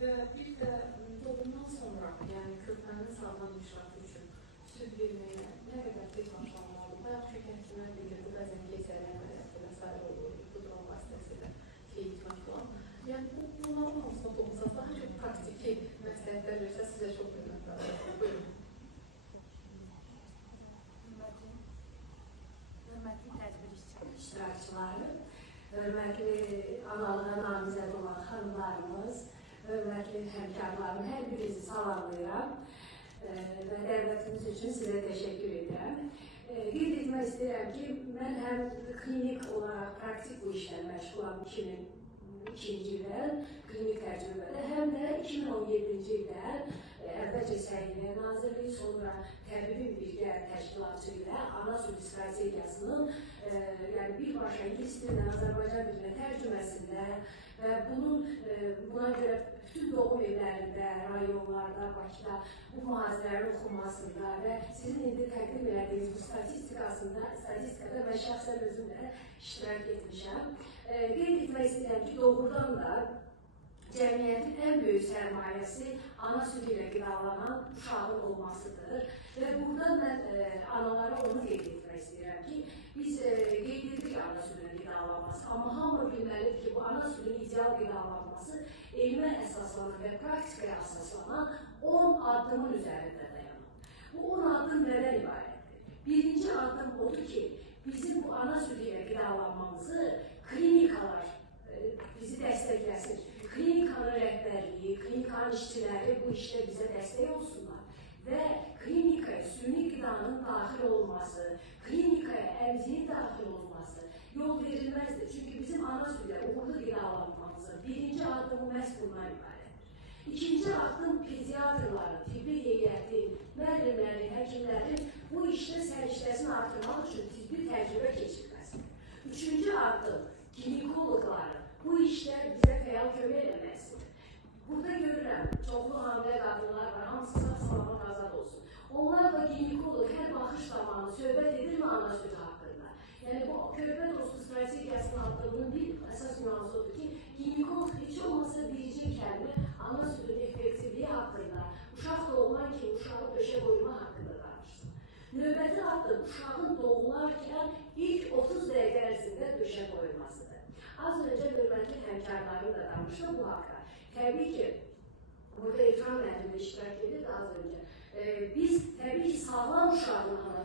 bir də doğumdan sonra, yəni körpənin sağlam inkişafı üçün süd verməyə nə qədər tez başlanmalı? Bayaq şəkərçilər bilirdi, bəzən keysəriyyə əməliyyatı və s. olur, pudron vasitəsilə keyitmək falan. Yəni bunların hamısına toxunsanız, daha çox praktiki məsləhətlər versə sizə çox hörmətlər. Buyurun. Hörmətli tədbir iştirakçıları, hörmətli analığa namizəd olan xanımlarımız, hörmətli həmkarlarım, hər birinizi salamlayıram və dəvətiniz üçün sizə təşəkkür edirəm. Qeyd etmək istəyirəm ki, mən həm klinik olaraq praktik bu işlə məşğulam 2002-ci ildən klinik təcrübədə, həm də 2017-ci ildən əvvəlcə Səhiyyə Nazirliyi, sonra Təbii Birgə Təşkilatçı ilə ana süd strategiyasının birbaşa ingilis dilindən Azərbaycan dilinə tərcüməsində və buna görə bütün doğum evlərində, rayonlarda, Bakıda bu mühazirələrin oxunmasında və sizin indi təqdim elədiyiniz bu statistikada mən şəxsən özüm də iştirak etmişəm. Qeyd etmək istəyirəm ki, doğrudan da cəmiyyətin ən böyük sərmayəsi ana südü ilə qidalanan uşağın olmasıdır. Və burada mən analara onu qeyd etmək istəyirəm ki, biz qeyd edirik ana südünün qidalanması, amma hamı bilməlidir ki, bu ana südünün ideal qidalanması elmə əsaslanan və praktikaya əsaslanan 10 addımın üzərində dayanır. Bu 10 addım nədən ibarətdir? Birinci addım odur ki, bizim bu ana südü ilə qidalanmamızı klinikalar bizi dəstəkləsin. Klinikanın rəhbərliyi, klinikanın işçiləri bu işdə bizə dəstək olsunlar və klinikaya süni qidanın daxil olması, klinikaya əmziyin daxil olması yol verilməzdir. Çünki bizim ana südlə uğurlu qidalanmamızın birinci addımı məhz bundan ibarətdir. İkinci addım pediatrların, tibbi heyətin, müəllimlərin, həkimlərin bu işdə səriştəsini artırmaq üçün tibbi təcrübə keçirməsidir. Üçüncü addım ginekoloqların bu işdə bizə fəal kömək eləməsidir. Burada görürəm, çoxlu hamilə qadınlar var, hamısı sağ-salamat azad olsun. Onlarla ginekoloq hər baxış zamanı söhbət edirmi ana südü haqqında? Yəni bu körpə dostu strategiyasının haqqının bir əsas nüansı odur ki, ginekoloq heç olmasa biricə kəlmə ana südün effektivliyi haqqında, uşaq doğulan kimi uşağı döşə qoyma haqqında danışsın. Növbəti addım uşağın doğularkən ilk 30 dəqiqə ərzində döşə qoyulmasıdır. Az öncə hörmətli həmkarlarım da danışdı bu haqda. Təbii ki, burada ekran müəllimi iştirak edirdi az öncə. Biz təbii ki, sağlam uşağın ana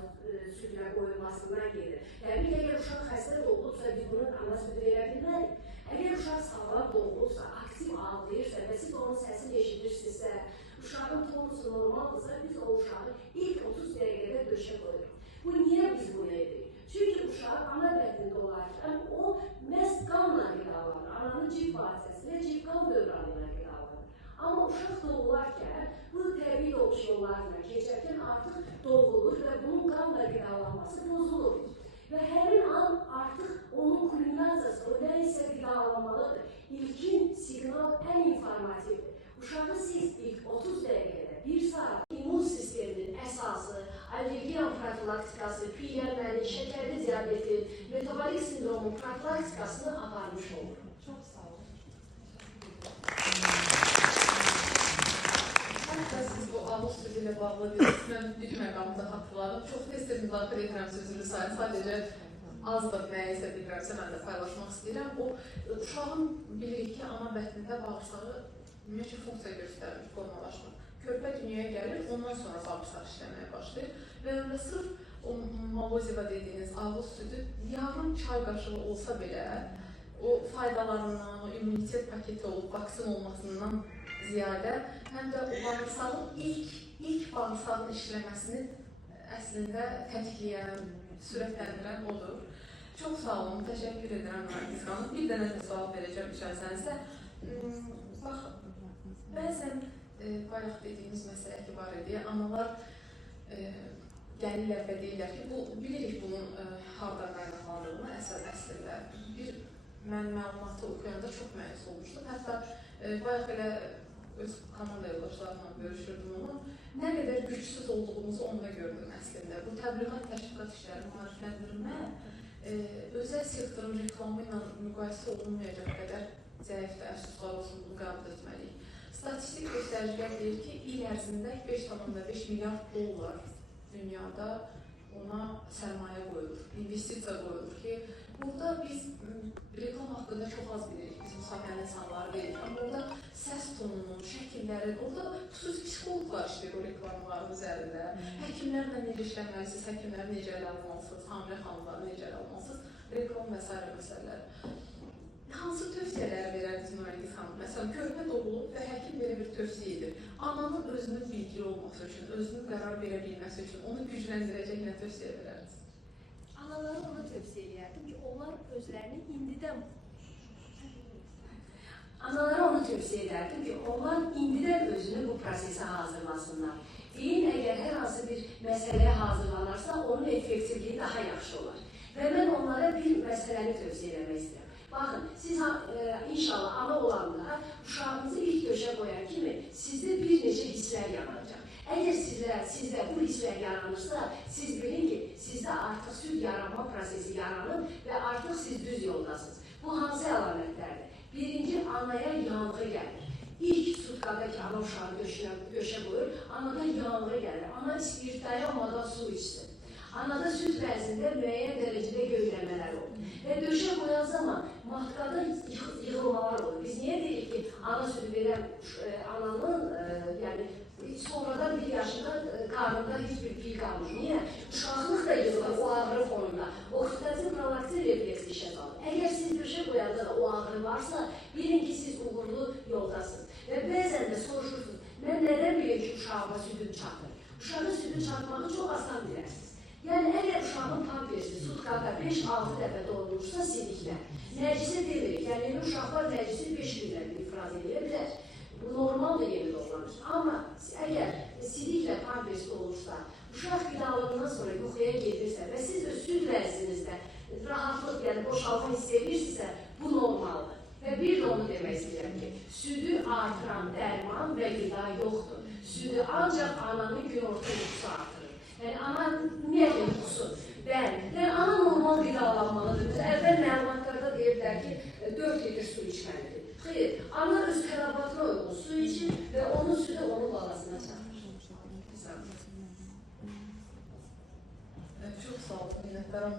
südünə qoyulmasından gedir. Təbii ki, əgər uşaq xəstə doğulursa, biz bunun ana südü verə bilmərik. Əgər uşaq sağlam doğulursa, aktiv ağlayırsa və siz onun səsini eşidirsinizsə, uşağın tonusu normaldırsa, biz o uşağı ilk 30 dəqiqədə döşə qoyuruq. Bu niyə biz bunu edirik? Çünki uşaq ana bətnində olarkən o məhz qanla qidalanır, ananın cib vasitəsilə cib-qan dövranı ilə qidalanır. Amma uşaq doğularkən bu təbii doğuş yollarına keçərkən artıq doğulur və bunun qanla qidalanması pozulur. Və həmin an artıq onun kulminasiyası, o nə isə qidalanmalıdır. İlkin siqnal ən informativdir. Uşağı siz ilk 30 dəqiqədə, 1 saat immun sisteminin əsası, allergiyan profilaktikası, piyəlmənin, şəkərli diabeti, metabolik sindromun profilaktikasını aparmış olur. Çox sağ olun. Hətta siz bu ağız südü ilə bağlı mən bir məqamda xatırladım. Çox tez-tez müzakirə edirəm sözünü sayın. Sadəcə azdır nəyisə bilirəmsə mən də paylaşmaq istəyirəm. O, uşağın bilirik ki, ana bətnində bağırsağı ümumiyyətlə funksiya göstərmiş, formalaşmır. Körpə dünyaya gəlir, ondan sonra bağırsaq işləməyə başlayır və öyle sırf o maloziva dediyiniz ağız südü yarım çay qaşığı olsa belə o faydalarından, o immunitet paketi olub, vaksin olmasından ziyadə həm də o bağırsağın ilk bağırsağın işləməsini əslində tətikləyən, sürətləndirən odur. Çox sağ olun, təşəkkür edirəm Nargiz xanım. Bir dənə də sual verəcəm işərsənizsə. Bax, bəzən bayaq dediyimiz məsələ ki var idi, analar gəlirlər və deyirlər ki, bilirik bunun hardan qaynaqlandığını əslində. Mən məlumatı oxuyanda çox məyus olmuşdum. Hətta bayaq elə öz komanda yoldaşlarımla görüşürdüm onu. Nə qədər gücsüz olduğumuzu onda gördüm əslində. Bu təbliğat təşkilat işləri, maarifləndirmə özəl sektorun reklamı ilə müqayisə olunmayacaq qədər zəifdir, əfsuslar olsun, bunu qəbul etməliyik. Statistik göstəricilər deyir ki, il ərzində 5,5 milyard dollar dünyada ona sərmayə qoyulur, investisiya qoyulur ki, burada biz reklam haqqında çox az bilirik, bizim sahənin insanları deyirik, amma orada səs tonunun, şəkillərin, orada xüsusi psixologlar işləyir o reklamların üzərində. Həkimlərlə necə işləməlisiniz, həkimləri necə ələ almalısınız, hamilə xanımları necə ələ almalısınız, reklam və s. məsələlər. Hansı tövsiyələri verərdiniz Nurəniz xanım? Məsələn, körpə doğulub və həkim belə bir tövsiyə edir. Ananın özünün bilgili olması üçün, özünün qərar verə bilməsi üçün onu gücləndirəcək nə tövsiyə verərdiniz? Analara onu tövsiyə edərdim ki, onlar özlərini indidən özünü bu prosesə hazırlasınlar. Deyin, əgər hər hansı bir məsələyə hazırlanarsa, onun effektivliyi daha yaxşı olar. Və mən onlara bir məsələni tövsiyə etmək istəyirəm. Baxın, siz inşallah ana olanda uşağınızı ilk döşə qoyan kimi sizdə bir neçə hisslər yaranacaq. Əgər sizdə bu hisslər yaranırsa, siz bilin ki, sizdə artıq süd yaranma prosesi yaranır və artıq siz düz yoldasınız. Bu hansı əlamətlərdir? Birinci, anaya yanğı gəlir. İlk sutkada ki, ana uşağı döşə qoyur, anada yanğı gəlir. Ana istəyir dayanmadan su içsin. Anada süd vəzində müəyyən dərəcədə göynəmələr olur. Və döşə qoyan zaman matkada yığılmalar olur. Biz niyə deyirik ki, ana südü verən ananın, yəni sonradan bir yaşında qarnında heç bir pil qalmır. Niyə? Uşaqlıq da yığılır o ağrı fonunda. Oksitozin prolaktin refleksi işə salır. Əgər siz döşə qoyanda da o ağrı varsa, bilin ki, siz uğurlu yoldasınız. Və bəzən də soruşursunuz, mən nədən bileyim ki, uşağıma südüm çatır? Uşağa südü çatmağı çox asan bilərsiniz. Yəni, əgər uşağın pampersi sutkada 5-6 dəfə doldurursa sidiklə, nəcisi demirik. Yəni, uşaqlar nəcisi 5 gündən bir ifraz edə bilər. Bu normaldır yeni doğulmuş. Amma əgər sidiklə pampersi olursa, uşaq qidalığından sonra yuxuya gedirsə və siz də süd vəzinizdə rahatlıq, yəni boşalma hiss edirsinizsə, bu normaldır. Və bir də onu demək istəyirəm ki, südü artıran dərman və qida yoxdur. Südü ancaq ananın günorta yuxusu artırır. Yəni, ana ümumiyyətlə yuxusu. Yəni, ana normal qidalanmalıdır. Əvvəl məlumatlarda deyirlər ki, 4 litr su içməlidir. Xeyr, ana öz tələbatına uyğun su içir və onun südü onun balasına çatır. Çox sağ olun, minnətdaram.